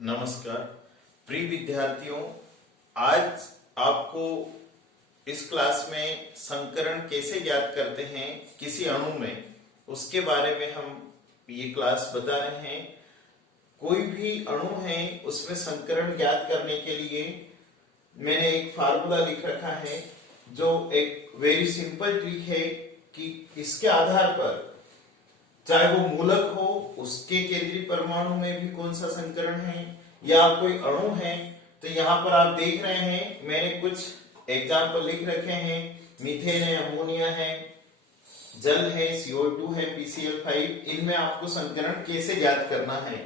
नमस्कार प्रिय विद्यार्थियों, आज आपको इस क्लास में संकरण कैसे ज्ञात करते हैं किसी अणु में, उसके बारे में हम ये क्लास बता रहे हैं। कोई भी अणु है उसमें संकरण ज्ञात करने के लिए मैंने एक फार्मूला लिख रखा है, जो एक वेरी सिंपल ट्रिक है कि इसके आधार पर चाहे वो मूलक हो, उसके केंद्रीय परमाणु में भी कौन सा संकरण है, या कोई अणु है। तो यहाँ पर आप देख रहे हैं मैंने कुछ एग्जाम्पल लिख रखे हैं। मीथेन है, अमोनिया है, जल है, CO2 है, PCl5। इनमें आपको संकरण कैसे ज्ञात करना है।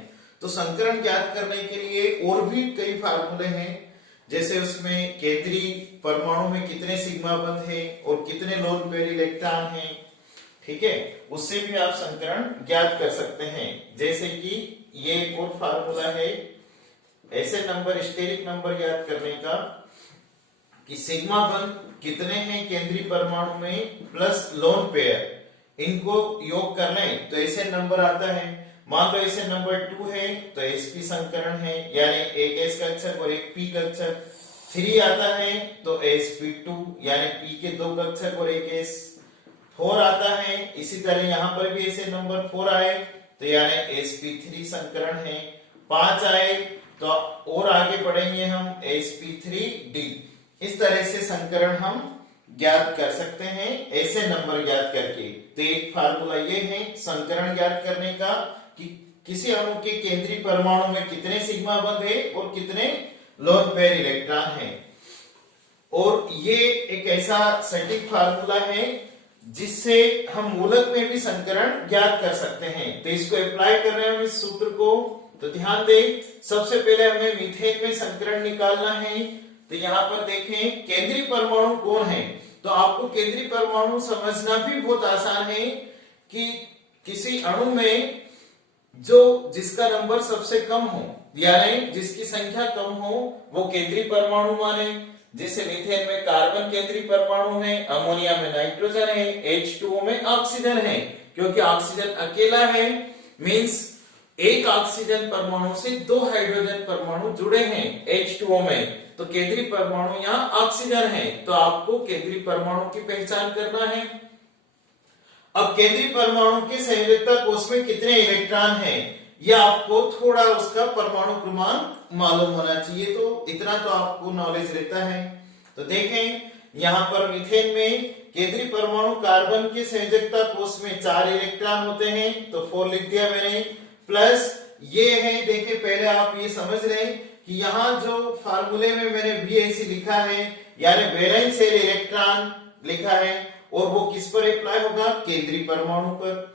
तो संकरण ज्ञात करने के लिए और भी कई फार्मूले हैं, जैसे उसमें केंद्रीय परमाणु में कितने सिग्मा बंध है और कितने लोन पेयर इलेक्ट्रॉन है, ठीक है, उससे भी आप संकरण ज्ञात कर सकते हैं। जैसे कि ये एक और फार्मूला है ऐसे नंबर, स्टेरिक नंबर ज्ञात करने का, कि सिग्मा बंध कितने हैं केंद्रीय परमाणु में प्लस लोन पेयर, इनको योग कर लें तो ऐसे नंबर आता है। मान लो ऐसे नंबर 2 है तो sp संकरण है, यानी एक s कक्षक और एक p कक्षक। 3 आता है तो sp2 यानी p के 2 कक्षक और एक s। 4 आता है, इसी तरह यहाँ पर भी ऐसे नंबर 4 आए तो यानी sp3 संकरण है। 5 आए तो और आगे बढ़ेंगे हम sp3d। इस तरह से संकरण हम ज्ञात कर सकते हैं ऐसे नंबर ज्ञात करके। तो एक फार्मूला ये है संकरण ज्ञात करने का कि किसी अणु के केंद्रीय परमाणु में कितने सिग्मा बंध है और कितने लोन पेयर इलेक्ट्रॉन है। और ये एक ऐसा सटीक फार्मूला है जिससे हम मूलक में भी संकरण ज्ञात कर सकते हैं। तो इसको अप्लाई कर रहे हैं हम इस सूत्र को। तो ध्यान दें, सबसे पहले हमें मीथेन में संकरण निकालना है। तो यहाँ पर देखें केंद्रीय परमाणु कौन है। तो आपको केंद्रीय परमाणु समझना भी बहुत आसान है कि किसी अणु में जिसका नंबर सबसे कम हो, यानी जिसकी संख्या कम हो, वो केंद्रीय परमाणु माने। जैसे मीथेन में कार्बन केंद्रीय परमाणु है, अमोनिया में नाइट्रोजन है, H2O में ऑक्सीजन है। क्योंकि ऑक्सीजन अकेला है, मींस एक ऑक्सीजन परमाणु से 2 हाइड्रोजन परमाणु जुड़े हैं H2O में, तो केंद्रीय परमाणु यहाँ ऑक्सीजन है। तो आपको केंद्रीय परमाणु की पहचान करना है। अब केंद्रीय परमाणु के संयोजकता कोष में कितने इलेक्ट्रॉन हैं, यह आपको थोड़ा उसका परमाणु क्रमांक मालूम होना चाहिए। तो इतना तो आपको नॉलेज रहता है। तो देखें यहाँ पर मीथेन में केंद्रीय परमाणु कार्बन के संयोजकता कोष में 4 इलेक्ट्रॉन होते हैं, तो 4 लिख दिया मैंने। प्लस ये है, देखिए पहले आप ये समझ लें कि यहाँ जो फार्मूले में मैंने VAC लिखा है, यानी वैलेंस शेल इलेक्ट्रॉन लिखा है, और वो किस पर अप्लाई होगा, केंद्रीय परमाणु पर।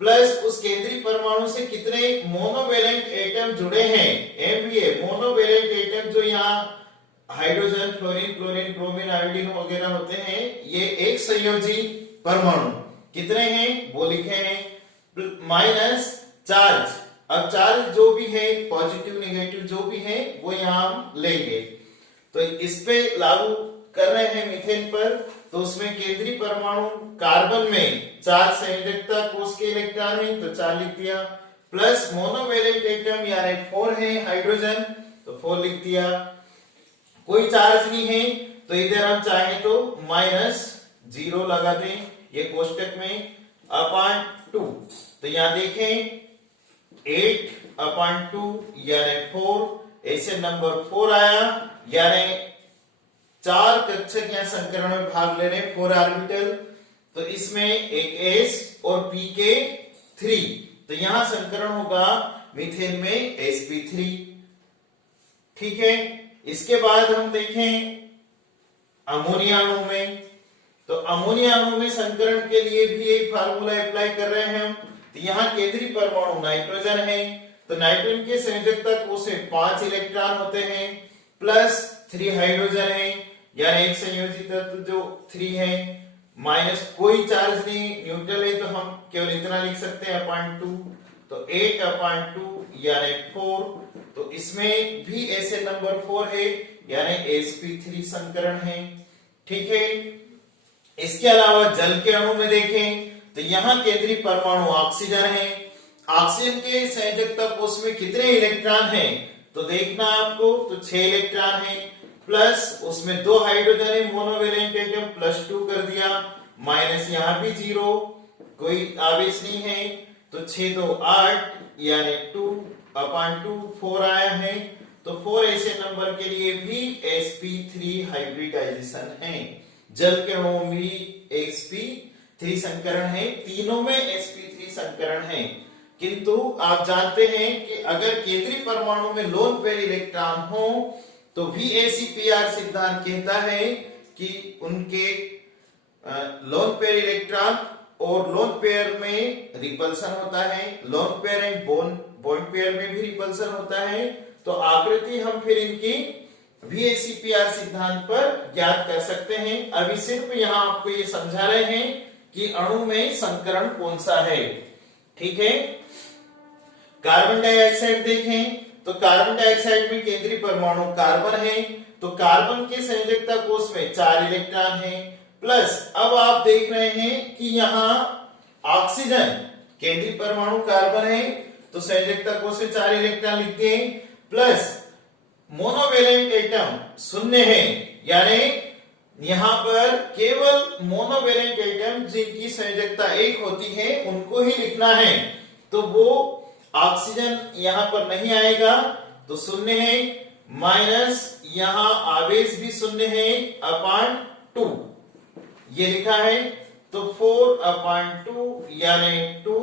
प्लस उस केंद्रीय परमाणु से कितने मोनोवैलेंट एटम जुड़े हैं, MVA मोनोवैलेंट एटम, जो यहाँ hydrogen, fluorine, chlorine, bromine, iodine वगैरह होते हैं, ये एक संयोजी परमाणु कितने हैं वो लिखे हैं। माइनस चार्ज, अब चार्ज जो भी है, पॉजिटिव नेगेटिव जो भी है, वो यहाँ हम लेंगे। तो इस पे लागू कर रहे हैं मीथेन पर। तो उसमें केंद्रीय परमाणु कार्बन में 4 संयोजकता कोष के इलेक्ट्रॉन है, तो 4 लिख दिया। प्लस मोनोवैलेंट एटम यानी 4 है हाइड्रोजन, तो 4 लिख दिया। कोई चार्ज नहीं है तो इधर हम चाहे तो -0 लगा दें, ये कोष्टक में अपॉन 2। तो यहाँ देखें 8/2 यानी 4, ऐसे नंबर 4 आया, यानी 4 कक्षक यहाँ संकरण में भाग ले रहे हैं, 4 ऑर्बिटल। तो इसमें एक s और p के 3, तो यहाँ संकरण होगा मीथेन में sp3, ठीक है। इसके बाद हम देखें अमोनिया अणु में। तो अमोनिया अणु में संकरण के लिए भी एक फार्मूला अप्लाई कर रहे हैं हम। तो यहाँ केंद्रीय परमाणु नाइट्रोजन है, तो नाइट्रोजन के संयोजकता कोष में 5 इलेक्ट्रॉन होते हैं, प्लस 3 हाइड्रोजन है, यानी एक संयोजी तत्व जो 3 है, माइनस कोई चार्ज नहीं, न्यूट्रल है, तो हम केवल इतना लिख सकते हैं (2). तो 8/2 यानी 4। तो इसमें भी ऐसे नंबर 4 है, यानी sp3 संकरण है, ठीक है। इसके अलावा जल के अणु में देखें तो यहाँ केंद्रीय परमाणु ऑक्सीजन है, ऑक्सीजन के संयोजकता कोष में कितने इलेक्ट्रॉन हैं, तो देखना आपको, तो 6 इलेक्ट्रॉन हैं, प्लस उसमें 2 हाइड्रोजन है मोनोवेलेंट एटम, +2 कर दिया, माइनस यहां भी 0, कोई आवेश नहीं है, तो 6 2 8 यानी 2/2 4 आया है। तो 4 ऐसे नंबर के लिए भी sp3 हाइब्रिडाइजेशन है। जल के अणुओं में भी sp3 संकरण है, तीनों में sp3 संकरण है। किंतु आप जानते हैं कि अगर केंद्रीय परमाणु में लोन पेयर इलेक्ट्रॉन हो तो VACPR सिद्धांत कहता है कि उनके लोन पेयर इलेक्ट्रॉन और लोन पेयर में रिपल्सन होता है, lone pair and bond pair में भी रिपल्सन होता है। तो आकृति हम फिर इनकी VACPR सिद्धांत पर ज्ञात कर सकते हैं। अभी सिर्फ यहाँ आपको ये समझा रहे हैं कि अणु में संकरण कौन सा है। ठीक है, कार्बन डाइऑक्साइड देखें तो कार्बन डाइऑक्साइड में केंद्रीय परमाणु कार्बन है, तो कार्बन के संयोजकता कोष में 4 इलेक्ट्रॉन है, प्लस अब आप देख रहे हैं कि यहाँ ऑक्सीजन केंद्रीय परमाणु कार्बन है तो संयोजकता कोष में 4 इलेक्ट्रॉन लिखते हैं, प्लस मोनोवेलेंट एटम 0 है, यानी यहाँ पर केवल मोनोवेलेंट एटम जिनकी संयोजकता 1 होती है उनको ही लिखना है। तो वो ऑक्सीजन यहां पर नहीं आएगा तो 0 है, माइनस यहां आवेश भी 0 है /2 ये लिखा है, तो 4/2 यानी 2।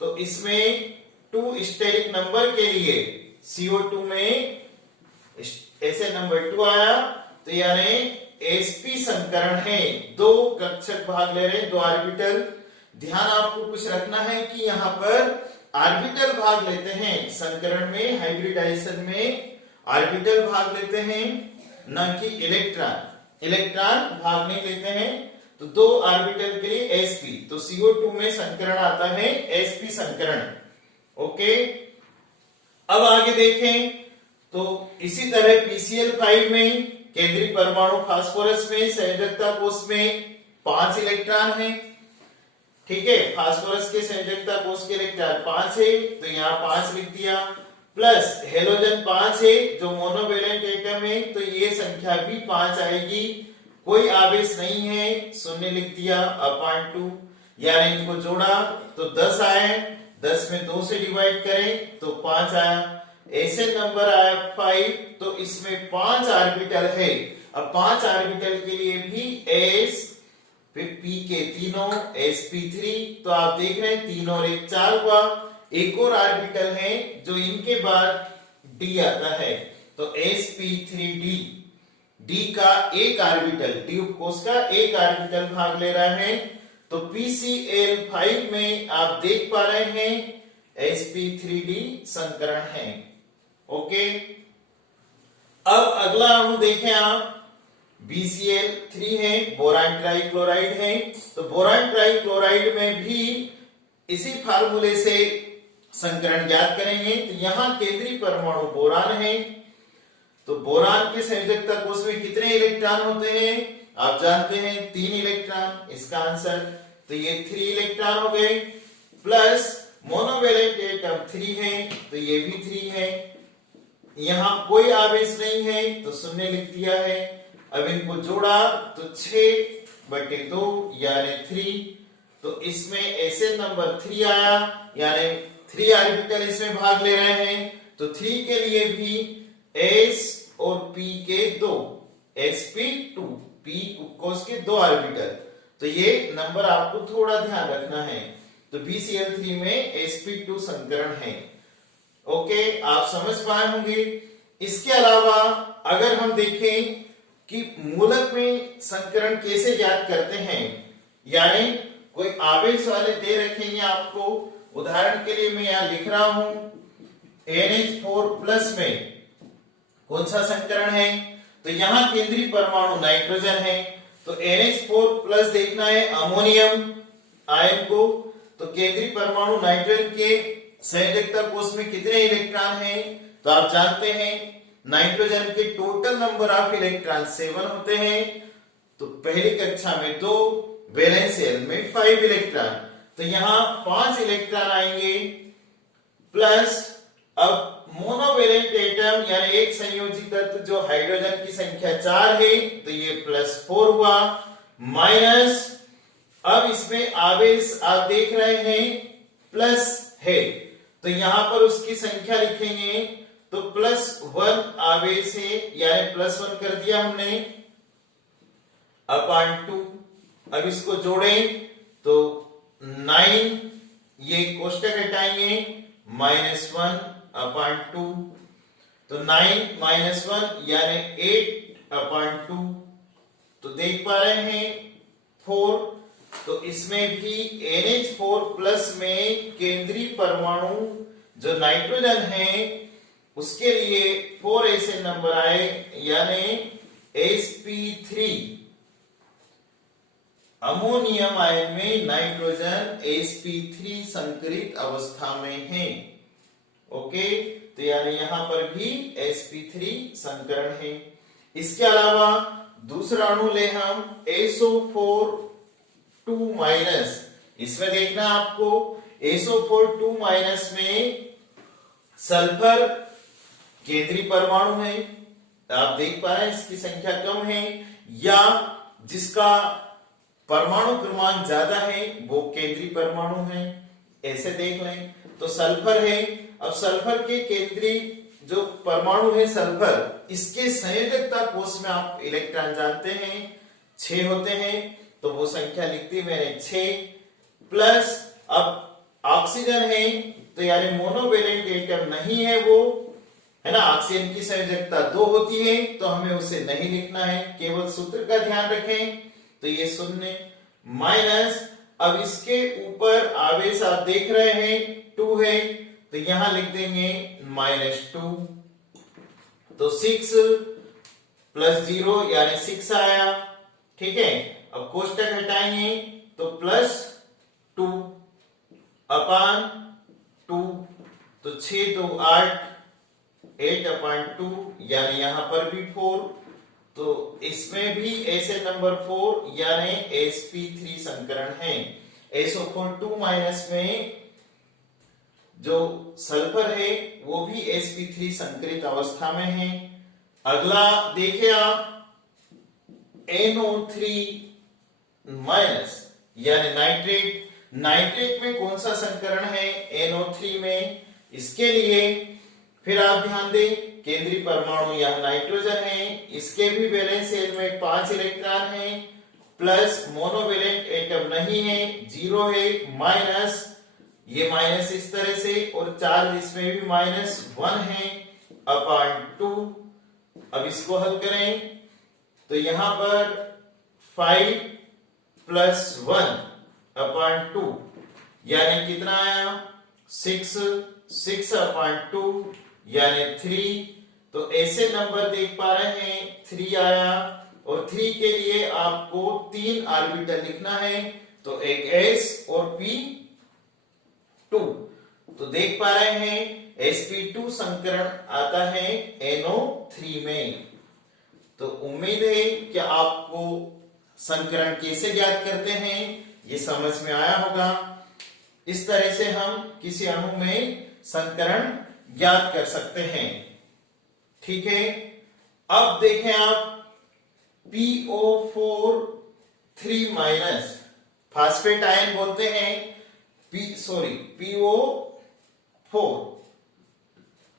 तो इसमें 2 स्टेरिक नंबर के लिए CO2 में ऐसे नंबर 2 आया, तो यानी sp संकरण है। 2 कक्षक भाग ले रहे हैं, 2 ऑर्बिटल। ध्यान आपको कुछ रखना है कि यहाँ पर ऑर्बिटल भाग लेते हैं संकरण में, हाइब्रिडाइजेशन में ऑर्बिटल भाग लेते हैं, न कि इलेक्ट्रॉन भाग नहीं लेते हैं। तो 2 ऑर्बिटल के लिए sp, तो CO2 में संकरण आता है sp संकरण। ओके, अब आगे देखें तो इसी तरह PCl5 में केंद्रीय परमाणु फास्फोरस में संयोजकता कोष में 5 इलेक्ट्रॉन है। ठीक है, फास्फोरस के संयोजकता कोष के इलेक्ट्रॉन 5 है, तो यहाँ 5 लिख दिया, प्लस हेलोजन 5 है जो मोनोवेलेंट एटम है, तो ये संख्या भी 5 आएगी। कोई आवेश नहीं है, 0 लिख दिया /2, यानी इनको जोड़ा तो 10 आए, 10 में 2 से डिवाइड करें तो 5 आया। ऐसे नंबर आया 5, तो इसमें 5 ऑर्बिटल है। अब 5 ऑर्बिटल के लिए भी s, फिर p के तीनों sp3, तो आप देख रहे हैं 3 और 1 4 हुआ। एक और ऑर्बिटल है जो इनके बाद d आता है, तो sp3d, d का एक ऑर्बिटल, d उपकोष का एक ऑर्बिटल भाग ले रहा है। तो PCl5 में आप देख पा रहे हैं sp3d संकरण है। ओके, अब अगला अणु देखें आप, BCl3 है, बोरान ट्राइक्लोराइड है। तो बोरान ट्राइक्लोराइड में भी इसी फार्मूले से संकरण ज्ञात करेंगे। तो यहाँ केंद्रीय परमाणु बोरान है, तो बोरान के संयोजकता कोष में कितने इलेक्ट्रॉन होते हैं, आप जानते हैं 3 इलेक्ट्रॉन, इसका आंसर। तो ये 3 इलेक्ट्रॉन हो गए, प्लस मोनोवेलेंट एटम 3 है, तो ये भी 3 है। यहाँ कोई आवेश नहीं है तो 0 लिख दिया है। अब इनको जोड़ा तो 6/2 यानी 3, तो इसमें ऐसे नंबर 3 आया, यानी 3 ऑर्बिटल इसमें भाग ले रहे हैं। तो 3 के लिए भी s और p के 2, sp2, p कोष के 2 ऑर्बिटल, तो ये नंबर आपको थोड़ा ध्यान रखना है। तो BCl3 में sp2 संकरण है। ओके, आप समझ पाए होंगे। इसके अलावा अगर हम देखें कि मूलक में संकरण कैसे ज्ञात करते हैं, यानी कोई आवेश वाले दे रखेंगे आपको, उदाहरण के लिए मैं यहां लिख रहा हूं NH4+ में कौन सा संकरण है, तो यहां केंद्रीय परमाणु नाइट्रोजन है, तो NH4+ देखना है अमोनियम आयन को। तो केंद्रीय परमाणु नाइट्रोजन के संयोजकता कोष में कितने इलेक्ट्रॉन हैं, तो आप जानते हैं नाइट्रोजन के टोटल नंबर ऑफ इलेक्ट्रॉन 7 होते हैं। तो पहली कक्षा में 2, वैलेंस शेल में 5 इलेक्ट्रॉन, तो यहाँ 5 इलेक्ट्रॉन आएंगे प्लस अब मोनोवेलेंट एटम यानी एक संयोजी तत्व जो हाइड्रोजन की संख्या 4 है तो ये +4 हुआ, माइनस अब इसमें आवेश आप देख रहे हैं प्लस है तो यहां पर उसकी संख्या लिखेंगे तो +1 आवेश है यानी +1 कर दिया हमने अपॉन 2। अब इसको जोड़ें तो 9 ये कोष्टक हटाएंगे -1 अपॉन 2 तो 9 -1 यानी 8 अपॉन 2 तो देख पा रहे हैं 4। तो इसमें भी NH4 प्लस में केंद्रीय परमाणु जो नाइट्रोजन है उसके लिए 4 ऐसे नंबर आए यानी sp3 अमोनियम आयन में नाइट्रोजन sp3 संकरित अवस्था में है। ओके, तो यानी यहां पर भी sp3 संकरण है। इसके अलावा दूसरा अणु ले हम SO4 2-, इसमें देखना आपको SO4 2- में सल्फर केंद्रीय परमाणु है, आप देख पा रहे हैं इसकी संख्या कम है, या जिसका परमाणु क्रमांक ज्यादा है वो केंद्रीय परमाणु है, ऐसे देख लें तो सल्फर है। अब सल्फर के केंद्रीय जो परमाणु है सल्फर, इसके संयोजकता कोष में आप इलेक्ट्रॉन जानते हैं 6 होते हैं तो वो संख्या लिख दी मैंने 6 प्लस अब ऑक्सीजन है तो यानी मोनोवेलेंट एटम नहीं है वो, है ना, ऑक्सीजन की संयोजकता 2 होती है तो हमें उसे नहीं लिखना है, केवल सूत्र का ध्यान रखें तो ये 0 माइनस अब इसके ऊपर आवेश आप देख रहे हैं 2 है तो यहां लिख देंगे -2 तो 6 + 0 यानी 6 आया। ठीक है, अब कोष्टक हटाएंगे तो +2 अपॉन 2 तो 6 2 8 8 अपॉन 2 यानी यहां पर भी 4 तो इसमें भी ऐसे नंबर 4 यानी sp3 संकरण है। SO4 2- में जो सल्फर है वो भी sp3 संकरित अवस्था में है। अगला देखिए आप NO3- यानी नाइट्रेट, नाइट्रेट में कौन सा संकरण है NO3 में, इसके लिए फिर आप ध्यान दें केंद्रीय परमाणु यहां नाइट्रोजन है, इसके भी वैलेंस शेल में 5 इलेक्ट्रॉन है, प्लस मोनोवेलेंट एटम नहीं है 0 है, माइनस ये माइनस इस तरह से और चार्ज इसमें भी -1 है अपॉन 2। अब इसको हल करें तो यहां पर 5 + 1 अपॉन 2 यानी कितना आया 6 अपॉन 2 यानी 3। तो ऐसे नंबर देख पा रहे हैं 3 आया और 3 के लिए आपको 3 ऑर्बिटल लिखना है तो एक s और p2 तो देख पा रहे हैं sp2 संकरण आता है NO3 में। तो उम्मीद है कि आपको संकरण कैसे ज्ञात करते हैं ये समझ में आया होगा। इस तरह से हम किसी अणु में संकरण ज्ञात कर सकते हैं। ठीक है, अब देखें आप PO4 3- फास्फेट आयन बोलते हैं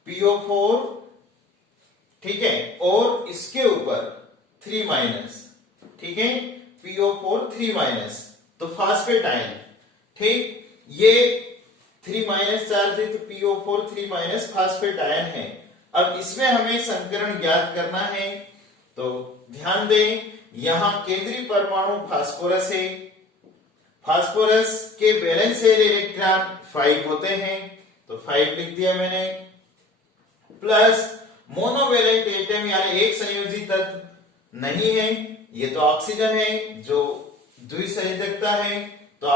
PO4 ठीक है, और इसके ऊपर 3-, ठीक है, PO4 3- तो फास्फेट आयन, ठीक, ये 3- चार्ज है तो PO4 3- फास्फेट आयन है। अब इसमें हमें संकरण ज्ञात करना है तो ध्यान दें यहां केंद्रीय परमाणु फास्फोरस है, फास्फोरस के वैलेंस शेल इलेक्ट्रॉन 5 होते हैं तो 5 लिख दिया मैंने, प्लस मोनोवेलेंट एटम यानी एक संयोजी तत्व नहीं है, ये तो ऑक्सीजन है जो द्विसंयोजकता है तो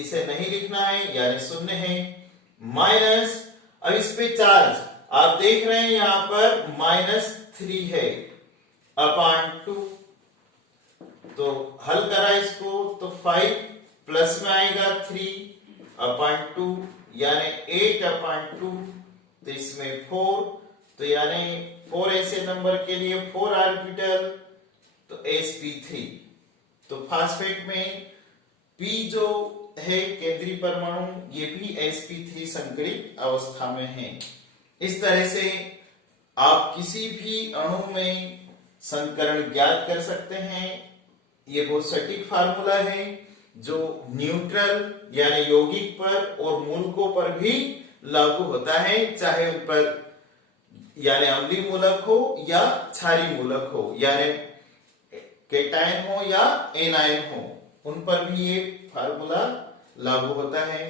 इसे नहीं लिखना है यानी 0 है, माइनस अब इस पे चार्ज आप देख रहे हैं यहां पर -3 है अपॉन 2 तो हल करा इसको तो 5 प्लस में आएगा 3 अपॉन 2 यानी 8/2, तो इसमें 4, तो यानी 4 ऐसे नंबर के लिए 4 ऑर्बिटल, तो sp3। तो फास्फेट में p जो है केंद्रीय परमाणु, ये भी sp3 संकरित अवस्था में है। इस तरह से आप किसी भी अणु में संकरण ज्ञात कर सकते हैं। ये बहुत सटीक फार्मूला है जो न्यूट्रल यानी यौगिक पर और मूलकों पर भी लागू होता है, चाहे उन पर यानी अम्लीय मूलक हो या क्षारीय मूलक हो, यानी केटायन हो या एनायन हो, उन पर भी ये फार्मूला लागू होता है।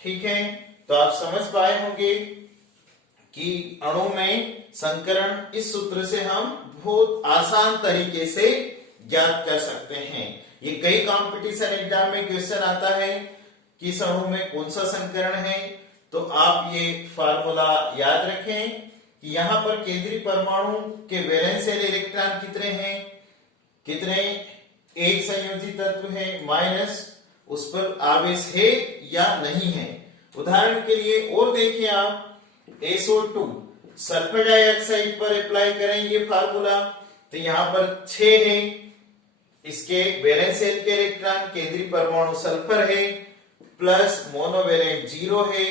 ठीक है, तो आप समझ पाए होंगे कि अणु में संकरण इस सूत्र से हम बहुत आसान तरीके से ज्ञात कर सकते हैं। ये कई कंपटीशन एग्जाम में क्वेश्चन आता है कि इस अणु में कौन सा संकरण है, तो आप ये फार्मूला याद रखें कि यहाँ पर केंद्रीय परमाणु के वैलेंशियल इलेक्ट्रॉन कितने हैं, कितने एक संयोजी तत्व है, माइनस उस पर आवेश है या नहीं है। उदाहरण के लिए और देखिए आप SO2 सल्फर डाइऑक्साइड पर अप्लाई करें ये फार्मूला, तो यहां पर 6 है, इसके वैलेंशियल के इलेक्ट्रॉन केंद्रीय परमाणु सल्फर है, प्लस मोनोवैलेंट 0 है,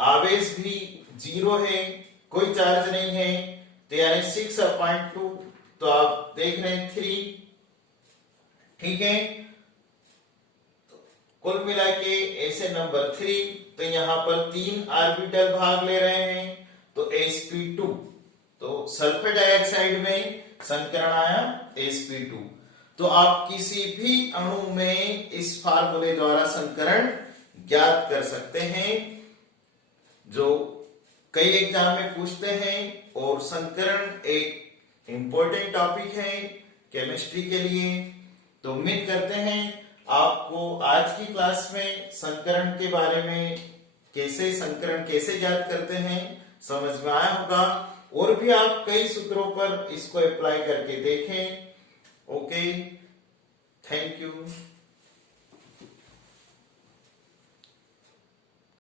आवेश भी 0 है, कोई चार्ज नहीं है, तो यानी 6/2, तो आप देख रहे हैं 3। ठीक है, कुल मिला के ऐसे नंबर 3, तो यहां पर 3 ऑर्बिटल भाग ले रहे हैं, तो sp2, तो सल्फर डाइऑक्साइड में संकरण आया sp2। तो आप किसी भी अणु में इस फार्मूले द्वारा संकरण ज्ञात कर सकते हैं, जो कई एग्जाम में पूछते हैं, और संकरण एक इंपॉर्टेंट टॉपिक है केमिस्ट्री के लिए। तो उम्मीद करते हैं आपको आज की क्लास में संकरण के बारे में, कैसे संकरण कैसे ज्ञात करते हैं, समझ में आया होगा। और भी आप कई सूत्रों पर इसको अप्लाई करके देखें। Okay, thank you.